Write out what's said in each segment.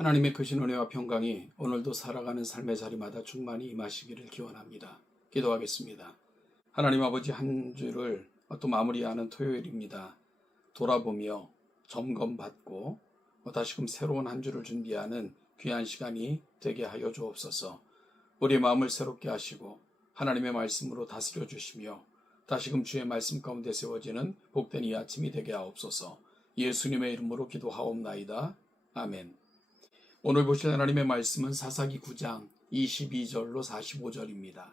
하나님의 크신 은혜와 평강이 오늘도 살아가는 삶의 자리마다 충만히 임하시기를 기원합니다. 기도하겠습니다. 하나님 아버지, 한 주를 또 마무리하는 토요일입니다. 돌아보며 점검받고 다시금 새로운 한 주를 준비하는 귀한 시간이 되게 하여 주옵소서. 우리의 마음을 새롭게 하시고 하나님의 말씀으로 다스려 주시며 다시금 주의 말씀 가운데 세워지는 복된 이 아침이 되게 하옵소서. 예수님의 이름으로 기도하옵나이다. 아멘. 오늘 보실 하나님의 말씀은 사사기 9장 22절로 45절입니다.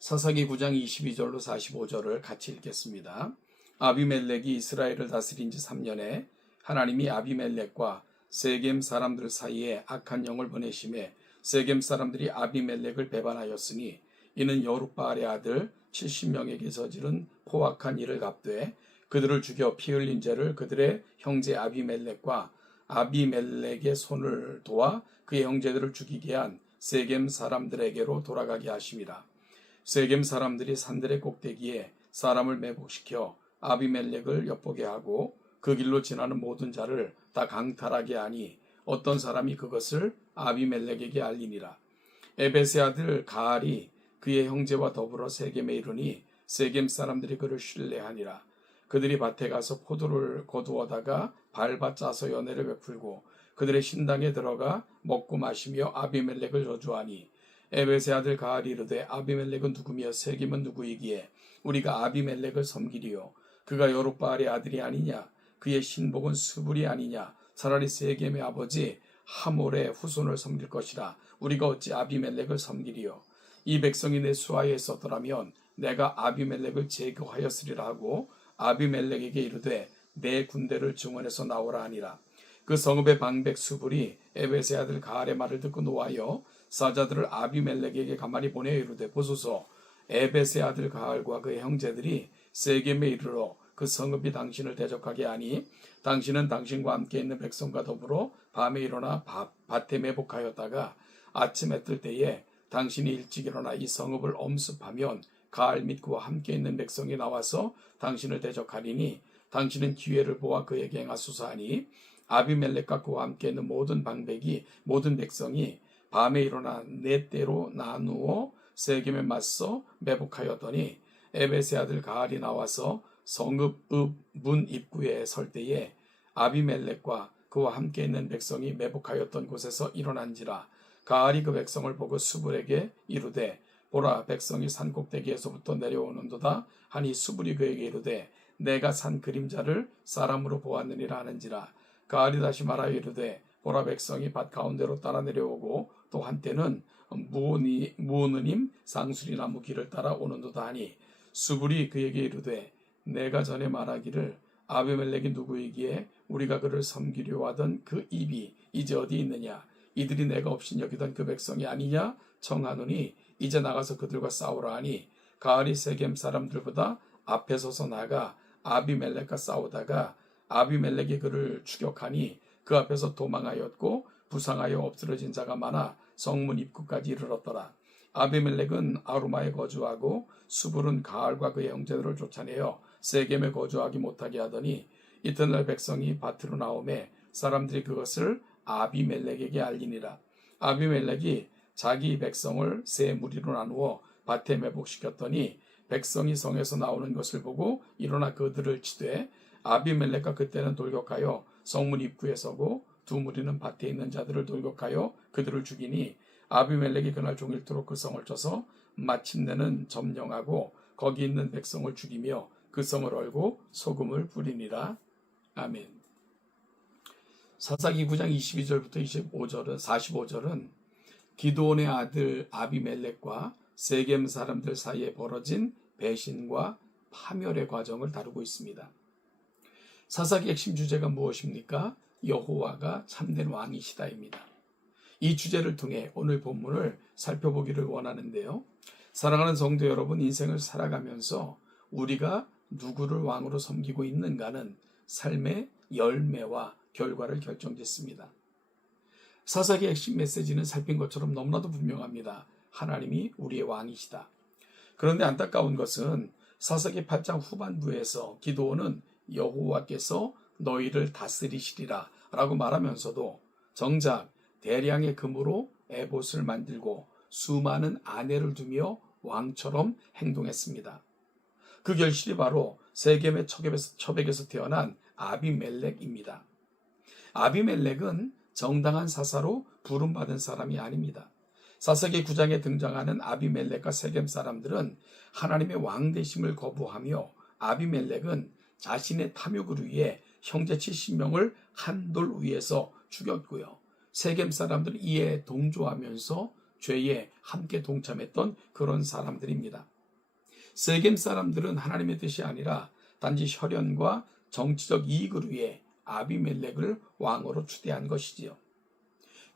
사사기 9장 22절로 45절을 같이 읽겠습니다. 아비멜렉이 이스라엘을 다스린 지 3년에 하나님이 아비멜렉과 세겜 사람들 사이에 악한 영을 보내심에 세겜 사람들이 아비멜렉을 배반하였으니 이는 여룻바알의 아들 70명에게 저지른 포악한 일을 갚되 그들을 죽여 피 흘린 죄를 그들의 형제 아비멜렉과 아비멜렉의 손을 도와 그의 형제들을 죽이게 한 세겜 사람들에게로 돌아가게 하심이라. 세겜 사람들이 산들의 꼭대기에 사람을 매복시켜 아비멜렉을 엿보게 하고 그 길로 지나는 모든 자를 다 강탈하게 하니 어떤 사람이 그것을 아비멜렉에게 알리니라. 에벳의 아들 가알이 그의 형제와 더불어 세겜에 이르니 세겜 사람들이 그를 신뢰하니라. 그들이 밭에 가서 포도를 거두어다가 밟아 짜서 연회를 베풀고 그들의 신당에 들어가 먹고 마시며 아비멜렉을 저주하니 에벳의 아들 가알이 이르되 아비멜렉은 누구며 세겜은 누구이기에 우리가 아비멜렉을 섬기리요. 그가 여룻바알의 아들이 아니냐. 그의 신복은 스불이 아니냐. 차라리 세겜의 아버지 하몰의 후손을 섬길 것이라. 우리가 어찌 아비멜렉을 섬기리요. 이 백성이 내 수하에 있었더라면 내가 아비멜렉을 제거하였으리라 하고 아비멜렉에게 이르되 내 군대를 증원해서 나오라 하니라. 그 성읍의 방백 수불이 에벳의 아들 가알의 말을 듣고 노하여 사자들을 아비멜렉에게 가만히 보내 이르되 보소서, 에벳의 아들 가알과 그의 형제들이 세겜에 이르러 그 성읍이 당신을 대적하게 하니 당신은 당신과 함께 있는 백성과 더불어 밤에 일어나 밭에 매복하였다가 아침에 뜰 때에 당신이 일찍 일어나 이 성읍을 엄습하면 가알 및 그와 함께 있는 백성이 나와서 당신을 대적하리니 당신은 기회를 보아 그에게 행하소서 하니 아비멜렉과 그와 함께 있는 모든 방백이 모든 백성이 밤에 일어나 네 때로 나누어 세겜에 맞서 매복하였더니 에벳의 아들 가알이 나와서 성읍 문 입구에 설 때에 아비멜렉과 그와 함께 있는 백성이 매복하였던 곳에서 일어난지라. 가알이 그 백성을 보고 수불에게 이르되 보라, 백성이 산 꼭대기에서부터 내려오는도다 하니 수불이 그에게 이르되 내가 산 그림자를 사람으로 보았느니라 하는지라. 가알이 다시 말하여 이르되 보라, 백성이 밭 가운데로 따라 내려오고 또 한때는 무오느님 상수리 나무 길을 따라 오는도다 하니 수불이 그에게 이르되 내가 전에 말하기를 아비멜렉이 누구이기에 우리가 그를 섬기려 하던 그 입이 이제 어디 있느냐. 이들이 내가 없인 여기던 그 백성이 아니냐 청하노니 이제 나가서 그들과 싸우라 하니 가알이 세겜 사람들보다 앞에 서서 나가 아비멜렉과 싸우다가 아비멜렉이 그를 추격하니 그 앞에서 도망하였고 부상하여 엎드러진 자가 많아 성문 입구까지 이르렀더라. 아비멜렉은 아루마에 거주하고 수불은 가알과 그의 형제들을 쫓아내어 세겜에 거주하기 못하게 하더니 이튿날 백성이 밭으로 나오매 사람들이 그것을 아비멜렉에게 알리니라. 아비멜렉이 자기 백성을 세 무리로 나누어 밭에 매복시켰더니 백성이 성에서 나오는 것을 보고 일어나 그들을 치되 아비멜렉과 그때는 돌격하여 성문 입구에 서고 두 무리는 밭에 있는 자들을 돌격하여 그들을 죽이니 아비멜렉이 그날 종일토록 그 성을 쳐서 마침내는 점령하고 거기 있는 백성을 죽이며 그 성을 얼고 소금을 뿌리니라. 아멘. 사사기 9장 22절부터 45절은 기드온의 아들 아비멜렉과 세겜 사람들 사이에 벌어진 배신과 파멸의 과정을 다루고 있습니다. 사사기 핵심 주제가 무엇입니까? 여호와가 참된 왕이시다입니다. 이 주제를 통해 오늘 본문을 살펴보기를 원하는데요. 사랑하는 성도 여러분, 인생을 살아가면서 우리가 누구를 왕으로 섬기고 있는가는 삶의 열매와 결과를 결정짓습니다. 사사기의 핵심 메시지는 살핀 것처럼 너무나도 분명합니다. 하나님이 우리의 왕이시다. 그런데 안타까운 것은 사사기 8장 후반부에서 기드온은 여호와께서 너희를 다스리시리라 라고 말하면서도 정작 대량의 금으로 에봇을 만들고 수많은 아내를 두며 왕처럼 행동했습니다. 그 결실이 바로 세겜의 처백에서 태어난 아비멜렉입니다. 아비멜렉은 정당한 사사로 부름받은 사람이 아닙니다. 사사기 9장에 등장하는 아비멜렉과 세겜 사람들은 하나님의 왕 되심을 거부하며 아비멜렉은 자신의 탐욕을 위해 형제 70명을 한 돌 위에서 죽였고요. 세겜 사람들은 이에 동조하면서 죄에 함께 동참했던 그런 사람들입니다. 세겜 사람들은 하나님의 뜻이 아니라 단지 혈연과 정치적 이익을 위해 아비멜렉을 왕으로 추대한 것이지요.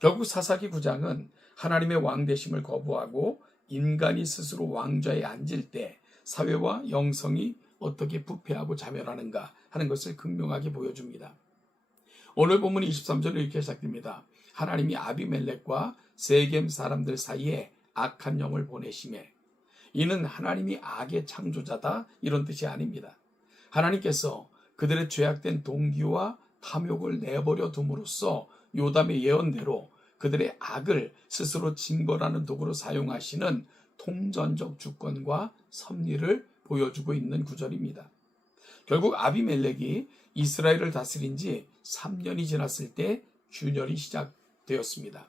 결국 사사기 9장은 하나님의 왕 되심을 거부하고 인간이 스스로 왕좌에 앉을 때 사회와 영성이 어떻게 부패하고 자멸하는가 하는 것을 극명하게 보여줍니다. 오늘 본문 23절에 이렇게 시작됩니다. 하나님이 아비멜렉과 세겜 사람들 사이에 악한 영을 보내심에, 이는 하나님이 악의 창조자다 이런 뜻이 아닙니다. 하나님께서 그들의 죄악된 동기와 탐욕을 내버려 둠으로써 요담의 예언대로 그들의 악을 스스로 징벌하는 도구로 사용하시는 통전적 주권과 섭리를 보여주고 있는 구절입니다. 결국 아비멜렉이 이스라엘을 다스린 지 3년이 지났을 때 균열이 시작되었습니다.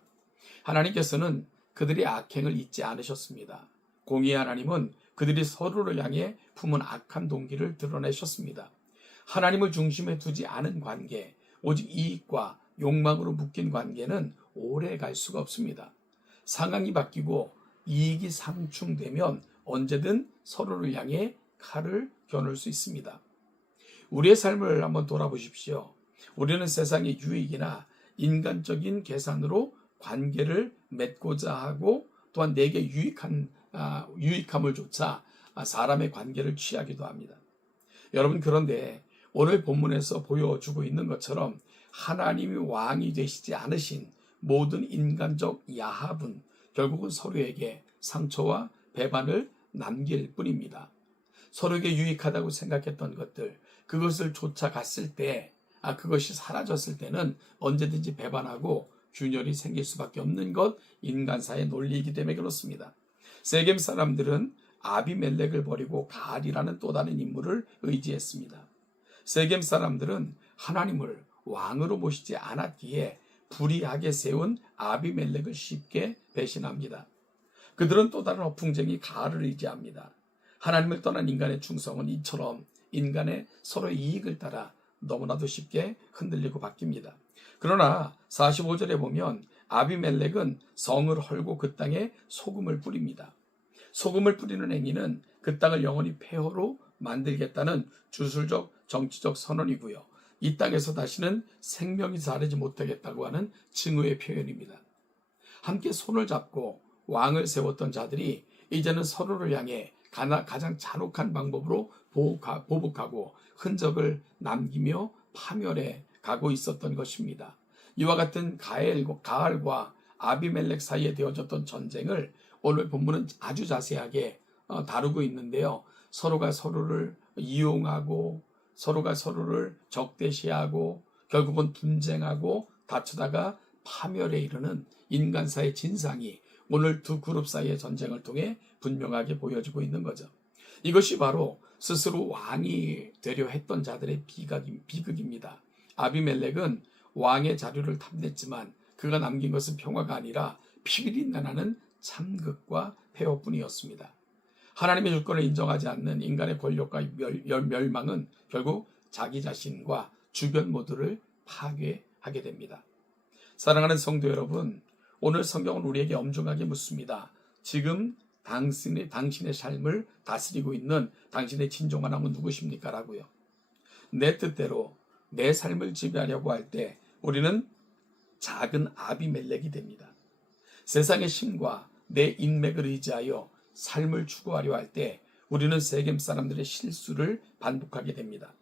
하나님께서는 그들의 악행을 잊지 않으셨습니다. 공의의 하나님은 그들이 서로를 향해 품은 악한 동기를 드러내셨습니다. 하나님을 중심에 두지 않은 관계, 오직 이익과 욕망으로 묶인 관계는 오래 갈 수가 없습니다. 상황이 바뀌고 이익이 상충되면 언제든 서로를 향해 칼을 겨눌 수 있습니다. 우리의 삶을 한번 돌아보십시오. 우리는 세상의 유익이나 인간적인 계산으로 관계를 맺고자 하고 또한 내게 유익함을 조차 사람의 관계를 취하기도 합니다. 여러분, 그런데 오늘 본문에서 보여주고 있는 것처럼 하나님이 왕이 되시지 않으신 모든 인간적 야합은 결국은 서로에게 상처와 배반을 남길 뿐입니다. 서로에게 유익하다고 생각했던 것들, 그것을 쫓아갔을 때, 그것이 사라졌을 때는 언제든지 배반하고 균열이 생길 수밖에 없는 것, 인간사의 논리이기 때문에 그렇습니다. 세겜 사람들은 아비멜렉을 버리고 가알이라는 또 다른 인물을 의지했습니다. 세겜 사람들은 하나님을 왕으로 모시지 않았기에 불의하게 세운 아비멜렉을 쉽게 배신합니다. 그들은 또 다른 허풍쟁이 가알을 의지합니다. 하나님을 떠난 인간의 충성은 이처럼 인간의 서로의 이익을 따라 너무나도 쉽게 흔들리고 바뀝니다. 그러나 45절에 보면 아비멜렉은 성을 헐고 그 땅에 소금을 뿌립니다. 소금을 뿌리는 행위는 그 땅을 영원히 폐허로 만들겠다는 주술적 정치적 선언이고요. 이 땅에서 다시는 생명이 자라지 못하겠다고 하는 증오의 표현입니다. 함께 손을 잡고 왕을 세웠던 자들이 이제는 서로를 향해 가장 잔혹한 방법으로 보복하고 흔적을 남기며 파멸해 가고 있었던 것입니다. 이와 같은 가알과 아비멜렉 사이에 되어졌던 전쟁을 오늘 본문은 아주 자세하게 다루고 있는데요. 서로가 서로를 이용하고 서로가 서로를 적대시하고 결국은 분쟁하고 다투다가 파멸에 이르는 인간사의 진상이 오늘 두 그룹 사이의 전쟁을 통해 분명하게 보여지고 있는 거죠. 이것이 바로 스스로 왕이 되려 했던 자들의 비극입니다. 아비멜렉은 왕의 자료를 탐냈지만 그가 남긴 것은 평화가 아니라 피비린내 나는 참극과 폐허뿐이었습니다. 하나님의 주권을 인정하지 않는 인간의 권력과 멸망은 결국 자기 자신과 주변 모두를 파괴하게 됩니다. 사랑하는 성도 여러분, 오늘 성경은 우리에게 엄중하게 묻습니다. 지금 당신의 삶을 다스리고 있는 당신의 진정한 왕은 누구십니까? 라고요. 내 뜻대로 내 삶을 지배하려고 할 때 우리는 작은 아비멜렉이 됩니다. 세상의 힘과 내 인맥을 의지하여 삶을 추구하려 할 때 우리는 세겜 사람들의 실수를 반복하게 됩니다.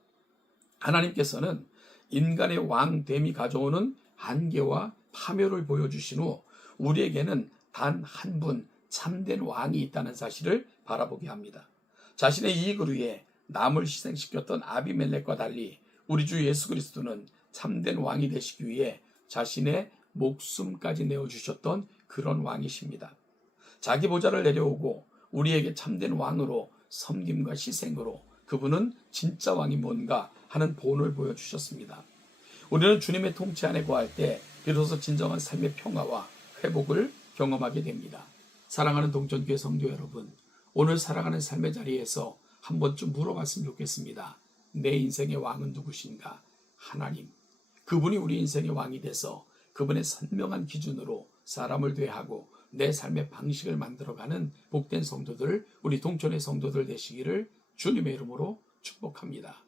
하나님께서는 인간의 왕됨이 가져오는 한계와 파멸을 보여주신 후 우리에게는 단 한 분 참된 왕이 있다는 사실을 바라보게 합니다. 자신의 이익을 위해 남을 희생시켰던 아비멜렉과 달리 우리 주 예수 그리스도는 참된 왕이 되시기 위해 자신의 목숨까지 내어주셨던 그런 왕이십니다. 자기 보좌를 내려오고 우리에게 참된 왕으로 섬김과 희생으로 그분은 진짜 왕이 뭔가 하는 본을 보여주셨습니다. 우리는 주님의 통치 안에 거할 때 비로소 진정한 삶의 평화와 회복을 경험하게 됩니다. 사랑하는 동전교회 성도 여러분, 오늘 살아가는 삶의 자리에서 한 번쯤 물어봤으면 좋겠습니다. 내 인생의 왕은 누구신가? 하나님. 그분이 우리 인생의 왕이 돼서 그분의 선명한 기준으로 사람을 대하고 내 삶의 방식을 만들어가는 복된 성도들, 우리 동천의 성도들 되시기를 주님의 이름으로 축복합니다.